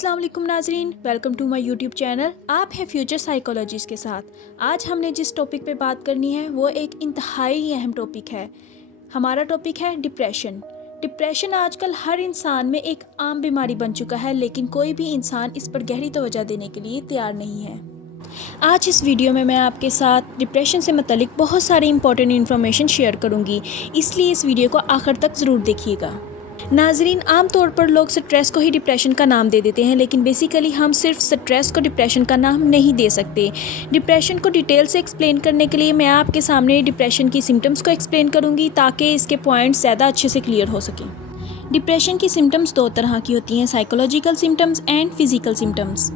अस्सलाम वालेकुम नाजरीन, welcome to my YouTube channel. आप हैं फ्यूचर साइकोलॉजिस्ट के साथ। आज हमने जिस टॉपिक पे बात करनी है वो एक इंतहाई अहम टॉपिक है। हमारा टॉपिक है डिप्रेशन। डिप्रेशन आजकल हर इंसान में एक आम बीमारी बन चुका है, लेकिन कोई भी इंसान इस पर गहरी तवज्जो देने के लिए तैयार नहीं है। आज इस वीडियो में मैं आपके साथ डिप्रेशन से मुतालिक बहुत सारी इंपॉर्टेंट इन्फॉर्मेशन शेयर करूंगी, इसलिए इस वीडियो को आखिर तक ज़रूर देखिएगा। नाजरीन, आम तौर पर लोग स्ट्रेस को ही डिप्रेशन का नाम दे देते हैं, लेकिन बेसिकली हम सिर्फ स्ट्रेस को डिप्रेशन का नाम नहीं दे सकते। डिप्रेशन को डिटेल से एक्सप्लेन करने के लिए मैं आपके सामने डिप्रेशन की सिम्टम्स को एक्सप्लेन करूंगी, ताकि इसके पॉइंट्स ज़्यादा अच्छे से क्लियर हो सकें। डिप्रेशन की सिम्टम्स दो तरह की होती हैं, psychological symptoms and physical symptoms.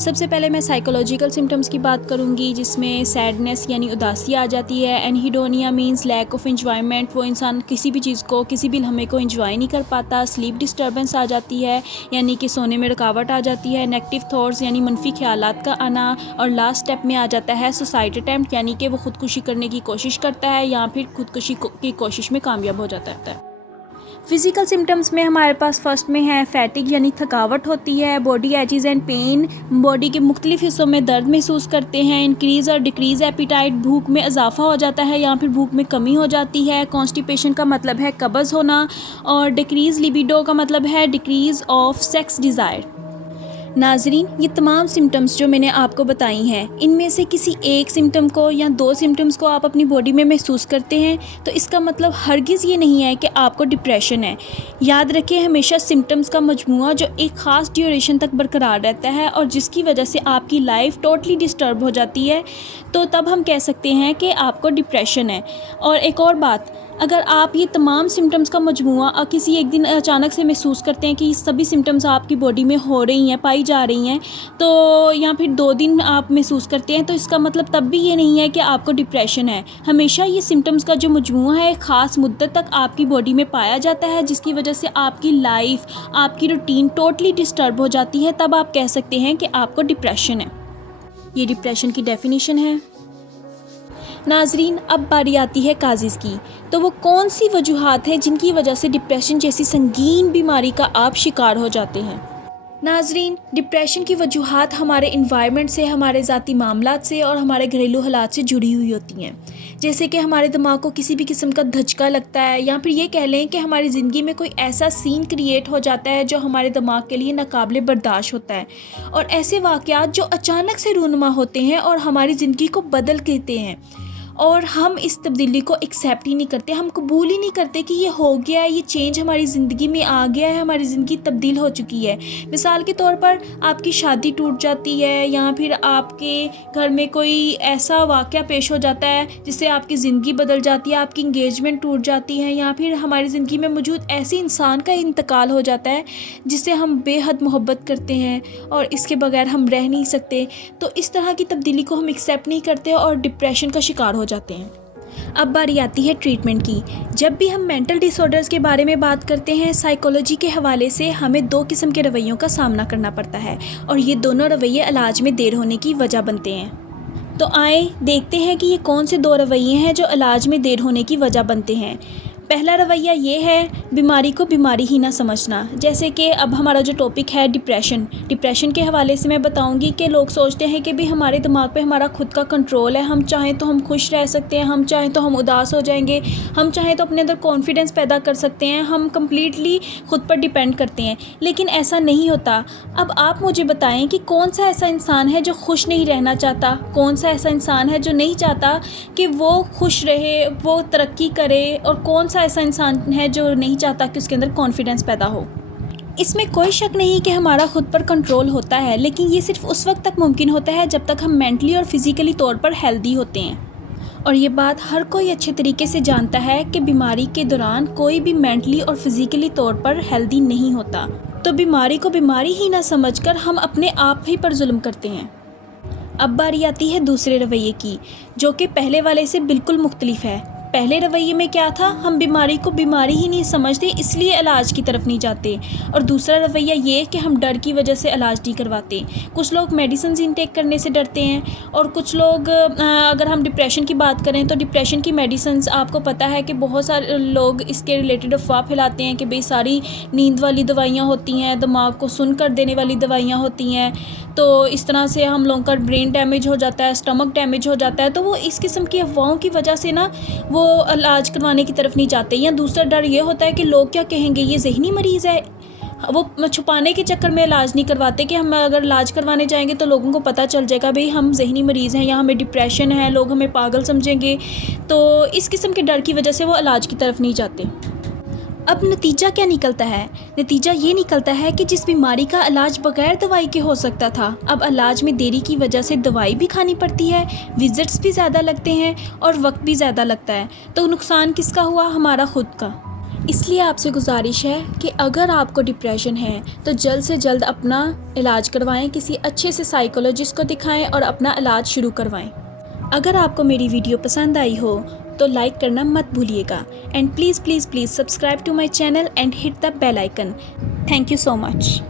सबसे पहले मैं साइकोलॉजिकल सिम्टम्स की बात करूंगी, जिसमें सैडनेस यानी उदासी आ जाती है। एनहीडोनिया मींस लैक ऑफ एंजॉयमेंट, वो इंसान किसी भी चीज़ को, किसी भी लम्हे को एंजॉय नहीं कर पाता। स्लीप डिस्टर्बेंस आ जाती है, यानी कि सोने में रुकावट आ जाती है। नेगेटिव थॉट्स यानी मनफी ख्यालात का आना। और लास्ट स्टेप में आ जाता है सुसाइड अटैम्प्ट, यानी कि वो खुदकुशी करने की कोशिश करता है या फिर खुदकुशी की कोशिश में कामयाब हो जाता है। फिज़िकल सिम्टम्स में हमारे पास फर्स्ट में है फैटिग, यानी थकावट होती है। बॉडी एचेज़ एंड पेन, बॉडी के मुख्तलिफ हिस्सों में दर्द महसूस करते हैं। इंक्रीज़ और डिक्रीज़ एपिटाइट, भूख में इजाफा हो जाता है या फिर भूख में कमी हो जाती है। कॉन्स्टिपेशन का मतलब है कब्ज़ होना, और डिक्रीज़ लिबिडो का मतलब है डिक्रीज़ ऑफ सेक्स डिज़ायर। नाजरीन, ये तमाम सिम्टम्स जो मैंने आपको बताई हैं, इनमें से किसी एक सिम्टम को या दो सिम्टम्स को आप अपनी बॉडी में महसूस करते हैं, तो इसका मतलब हरगिज़ ये नहीं है कि आपको डिप्रेशन है। याद रखें, हमेशा सिम्टम्स का मजमूआ जो एक ख़ास ड्यूरेशन तक बरकरार रहता है और जिसकी वजह से आपकी लाइफ टोटली डिस्टर्ब हो जाती है, तो तब हम कह सकते हैं कि आपको डिप्रेशन है। और एक और बात, अगर आप ये तमाम सिम्टम्स का मजमूआ किसी एक दिन अचानक से महसूस करते हैं कि सभी सिम्टम्स आपकी बॉडी में हो रही हैं, पाई जा रही हैं, तो या फिर 2 दिन आप महसूस करते हैं, तो इसका मतलब तब भी ये नहीं है कि आपको डिप्रेशन है। हमेशा ये सिम्टम्स का जो मजमूआ है, ख़ास मुद्दत तक आपकी बॉडी में पाया जाता है, जिसकी वजह से आपकी लाइफ, आपकी रूटीन टोटली डिस्टर्ब हो जाती है। तब आप कह सकते हैं कि आपको डिप्रेशन है। ये डिप्रेशन की डेफिनेशन है। नाजरीन, अब बारी आती है काजिज़ की। तो वो कौन सी वजूहात हैं जिनकी वजह से डिप्रेशन जैसी संगीन बीमारी का आप शिकार हो जाते हैं? नाजरीन, डिप्रेशन की वजूहात हमारे इन्वायरमेंट से, हमारे ज़ाती मामलात से और हमारे घरेलू हालात से जुड़ी हुई होती हैं। जैसे कि हमारे दिमाग को किसी भी किस्म का धचका लगता है, या फिर ये कह लें कि हमारी ज़िंदगी में कोई ऐसा सीन क्रिएट हो जाता है जो हमारे दिमाग के लिए नाकाबिले बर्दाश्त होता है। और ऐसे वाक़यात जो अचानक से रूनुमा होते हैं और हमारी ज़िंदगी को बदल देते हैं, और हम इस तब्दीली को एक्सेप्ट ही नहीं करते, हम कबूल ही नहीं करते कि ये हो गया है, ये चेंज हमारी ज़िंदगी में आ गया है, हमारी ज़िंदगी तब्दील हो चुकी है। मिसाल के तौर पर आपकी शादी टूट जाती है, या फिर आपके घर में कोई ऐसा वाक़या पेश हो जाता है जिससे आपकी ज़िंदगी बदल जाती है, आपकी इंगेजमेंट टूट जाती है, या फिर हमारी ज़िंदगी में मौजूद ऐसे इंसान का इंतकाल हो जाता है जिससे हम बेहद मोहब्बत करते हैं और इसके बगैर हम रह नहीं सकते। तो इस तरह की तब्दीली को हम एक्सेप्ट नहीं करते और डिप्रेशन का शिकार हो जाते हैं। अब बारी आती है ट्रीटमेंट की। जब भी हम मेंटल डिसऑर्डर्स के बारे में बात करते हैं, साइकोलॉजी के हवाले से हमें 2 किस्म के रवैयों का सामना करना पड़ता है, और ये दोनों रवैये इलाज में देर होने की वजह बनते हैं। तो आए देखते हैं कि ये कौन से 2 रवैये हैं जो इलाज में देर होने की वजह बनते हैं। पहला रवैया ये है बीमारी को बीमारी ही ना समझना। जैसे कि अब हमारा जो टॉपिक है डिप्रेशन के हवाले से मैं बताऊंगी कि लोग सोचते हैं कि भी हमारे दिमाग पे हमारा खुद का कंट्रोल है, हम चाहें तो हम खुश रह सकते हैं, हम चाहें तो हम उदास हो जाएंगे, हम चाहें तो अपने अंदर कॉन्फिडेंस पैदा कर सकते हैं, हम कम्प्लीटली खुद पर डिपेंड करते हैं। लेकिन ऐसा नहीं होता। अब आप मुझे बताएं कि कौन सा ऐसा इंसान है जो खुश नहीं रहना चाहता, कौन सा ऐसा इंसान है जो नहीं चाहता कि वो खुश रहे, वो तरक्की करे, और कौन सा ऐसा इंसान है जो नहीं चाहता कि उसके अंदर कॉन्फिडेंस पैदा हो। इसमें कोई शक नहीं कि हमारा खुद पर कंट्रोल होता है, लेकिन ये सिर्फ उस वक्त तक मुमकिन होता है जब तक हम मेंटली और फिज़िकली तौर पर हेल्दी होते हैं। और ये बात हर कोई अच्छे तरीके से जानता है कि बीमारी के दौरान कोई भी मेंटली और फिज़िकली तौर पर हेल्दी नहीं होता। तो बीमारी को बीमारी ही ना समझकर हम अपने आप ही पर जुल्म करते हैं। अब बारी आती है दूसरे रवैये की, जो कि पहले वाले से बिल्कुल मुख्तलिफ है। پہلے رویے میں کیا تھا، ہم بیماری کو بیماری ہی نہیں سمجھتے، اس لیے علاج کی طرف نہیں جاتے، اور دوسرا رویہ یہ کہ ہم ڈر کی وجہ سے علاج نہیں کرواتے۔ کچھ لوگ میڈیسنز انٹیک کرنے سے ڈرتے ہیں، اور کچھ لوگ اگر ہم ڈپریشن کی بات کریں تو ڈپریشن کی میڈیسنز آپ کو پتہ ہے کہ بہت سارے لوگ اس کے ریلیٹڈ افواہ پھیلاتے ہیں کہ بھئی ساری نیند والی دوائیاں ہوتی ہیں، دماغ کو سن کر دینے والی دوائیاں ہوتی ہیں، تو اس طرح سے ہم لوگوں کا برین ڈیمیج ہو جاتا ہے، اسٹمک ڈیمیج ہو جاتا ہے، تو وہ اس قسم کی افواہوں کی وجہ سے نا وہ علاج کروانے کی طرف نہیں جاتے۔ یا دوسرا ڈر یہ ہوتا ہے کہ لوگ کیا کہیں گے، یہ ذہنی مریض ہے، وہ چھپانے کے چکر میں علاج نہیں کرواتے کہ ہم اگر علاج کروانے جائیں گے تو لوگوں کو پتہ چل جائے گا بھئی ہم ذہنی مریض ہیں یا ہمیں ڈپریشن ہے، لوگ ہمیں پاگل سمجھیں گے، تو اس قسم کے ڈر کی وجہ سے وہ علاج کی طرف نہیں جاتے۔ اب نتیجہ کیا نکلتا ہے؟ نتیجہ یہ نکلتا ہے کہ جس بیماری کا علاج بغیر دوائی کے ہو سکتا تھا، اب علاج میں دیری کی وجہ سے دوائی بھی کھانی پڑتی ہے، وزٹس بھی زیادہ لگتے ہیں اور وقت بھی زیادہ لگتا ہے، تو نقصان کس کا ہوا؟ ہمارا خود کا۔ اس لیے آپ سے گزارش ہے کہ اگر آپ کو ڈپریشن ہے تو جلد سے جلد اپنا علاج کروائیں، کسی اچھے سے سائیکولوجسٹ کو دکھائیں اور اپنا علاج شروع کروائیں۔ اگر آپ کو میری ویڈیو پسند آئی ہو تو لائک کرنا مت بھولیے گا، and please subscribe to my channel and hit the bell icon. Thank you so much.